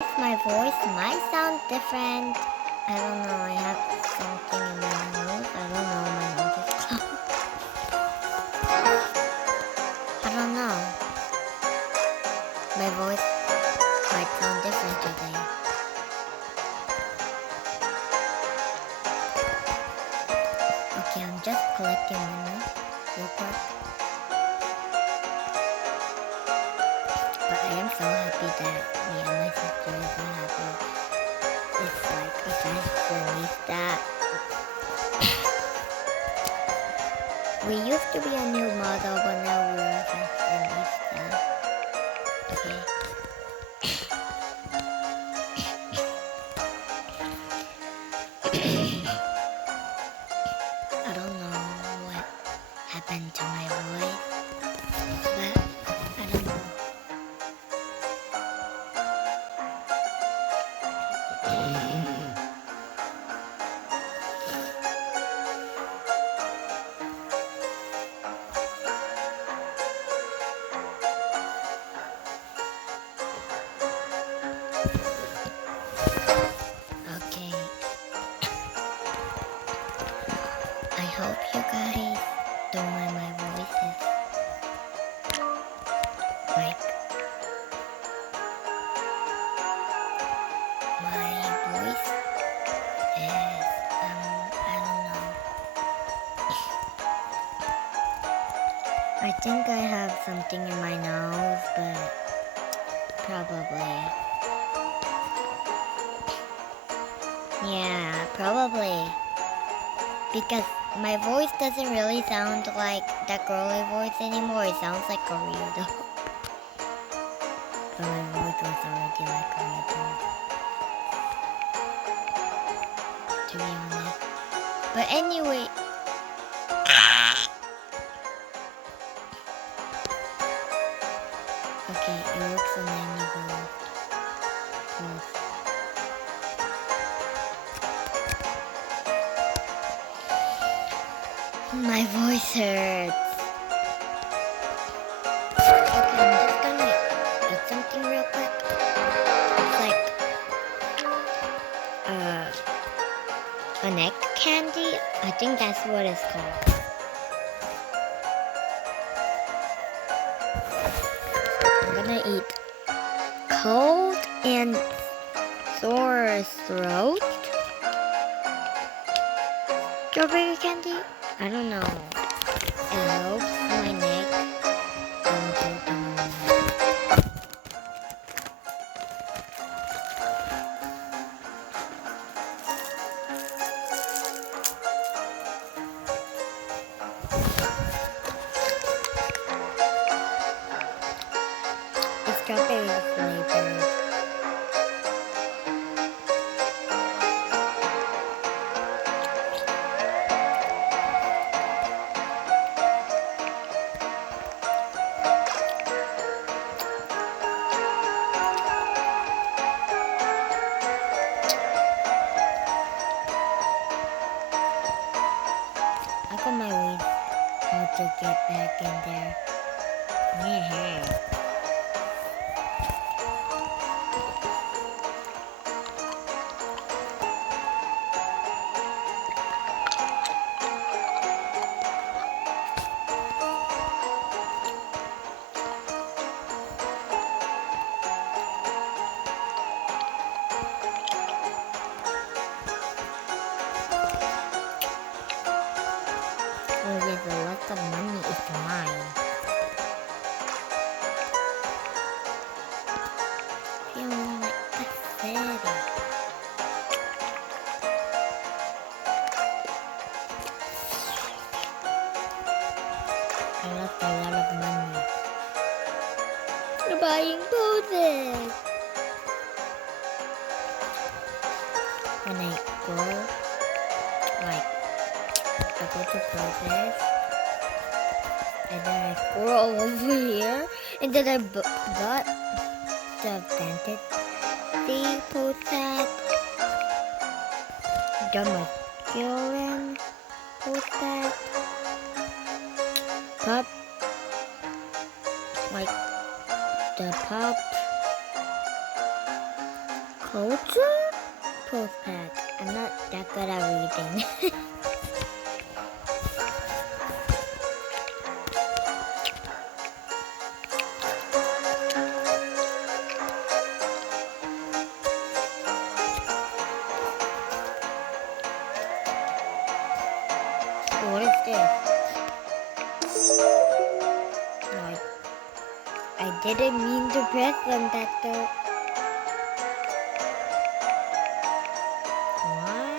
My voice might sound different. I don't know. I have something in my nose. I don't know. My nose is closed. I don't know. My voice might sound different today. Okay, I'm just collecting money real quick. But I am so happy that me and my sister is so happy. It's like a fashionista. We used to be a new model, but now we're a fashionista. Okay. I don't know what happened to my voice, but I don't know. Okay. I hope you guys don't mind my voices. Like, my voice is, I don't know. I think I have something in my nose, but probably. Yeah, probably. Because my voice doesn't really sound like that girly voice anymore. It sounds like a real dog. But my voice was already like a real dog, to be honest. But anyway. Okay, it works on any voice. My voice hurts. Okay, I'm just gonna eat something real quick. It's like a neck candy. I think that's what it's called. I'm gonna eat cold and sore throat strawberry candy. I don't know. It helps my neck don't hurt anymore. It's strawberry flavored. I got my way how to get back in there. Yeah. Oh, yes, a lot of money is mine. Feeling like a city. I lost a lot of money. Buying poses. When I go, like, I go to poses, and then I scroll over here, and then I got the fantasy pose set, the masculine pose set, pop, like the pop, Culture? Postpack. I'm not that good at reading. What is this? No, I didn't mean to press on that though. What?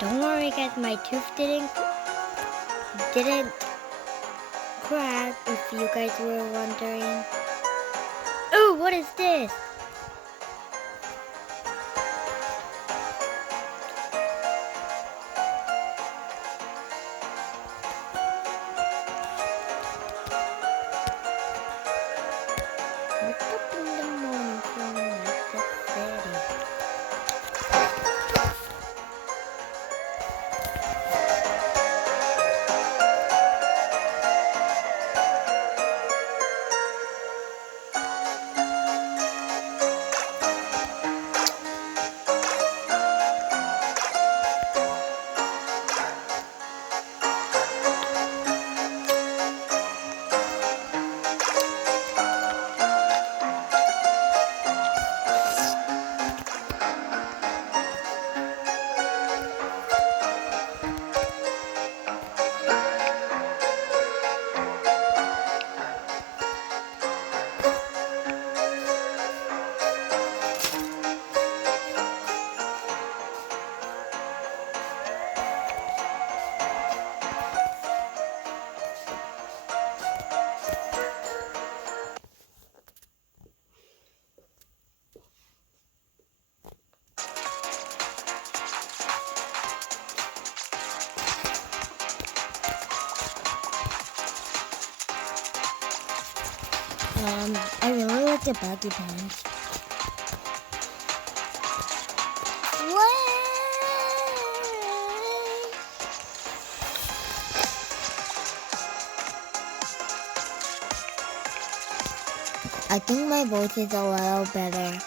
Don't worry guys, my tooth didn't crack if you guys were wondering. Oh, what is this? What's up in the morning from like the city? I really like the baggy pants. What? I think my voice is a little better.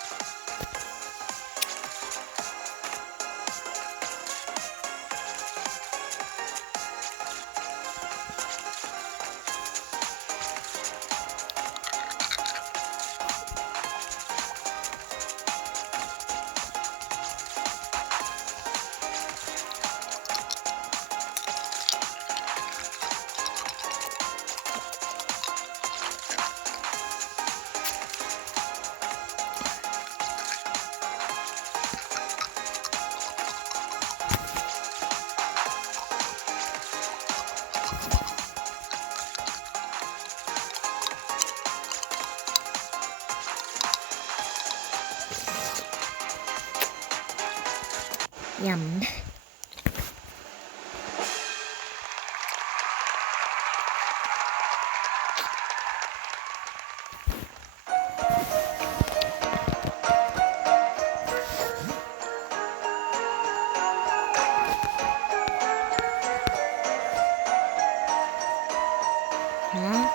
Yum. Huh?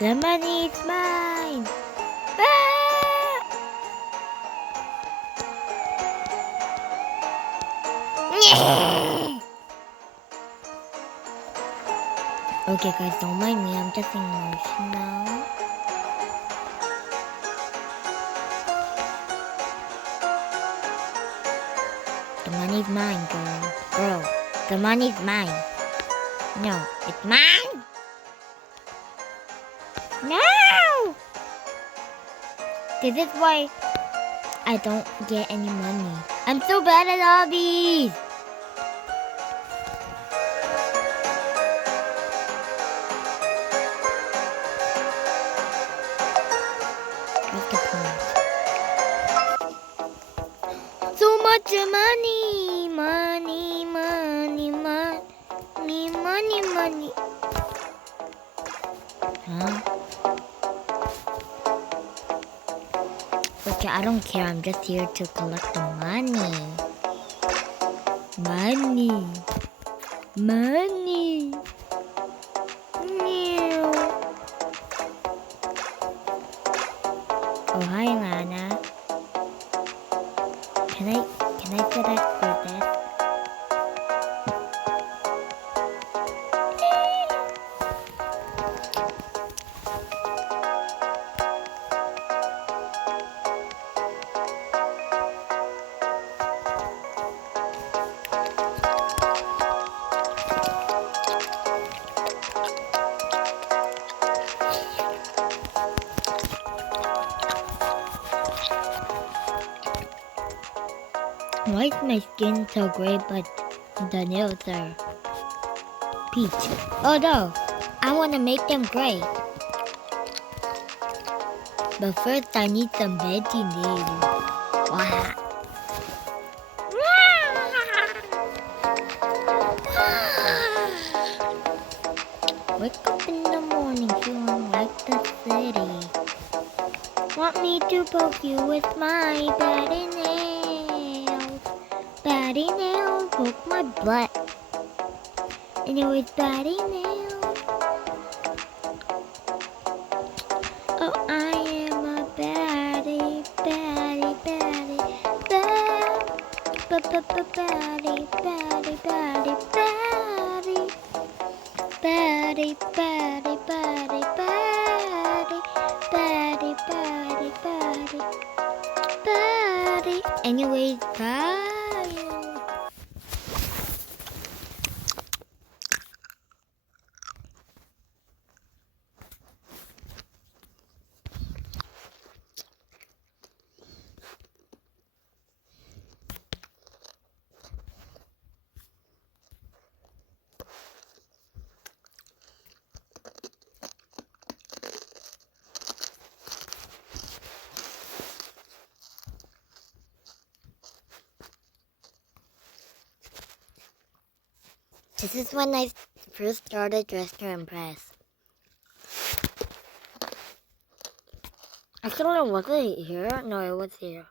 The money is mine. Ah! Okay guys, don't mind me, I'm just emotional. The money's mine, girl. Girl, the money's mine. No, it's mine. No! This is why I don't get any money. I'm so bad at hobbies. money. Huh? Okay, I don't care. I'm just here to collect the money. Money. Money. Meow. Oh, hi, Lana. Can I set up for that? Why is my skin so gray but the nails are peach? Oh no, I want to make them gray. But first I need some veggie nails. Wow. Wake up in the morning feeling like the city. Want me to poke you with my batty nails? Batty nails poke my butt. Anyways, batty nails. Oh, I am a baddie, baddie, baddie, baddie, baddie, baddie, baddie, baddie. Baddie, baddie, baddie, baddie, baddie, baddie, baddie, baddie. Anyways, bye. This is when I first started Dress to Impress. Actually, was it here? No, it was here.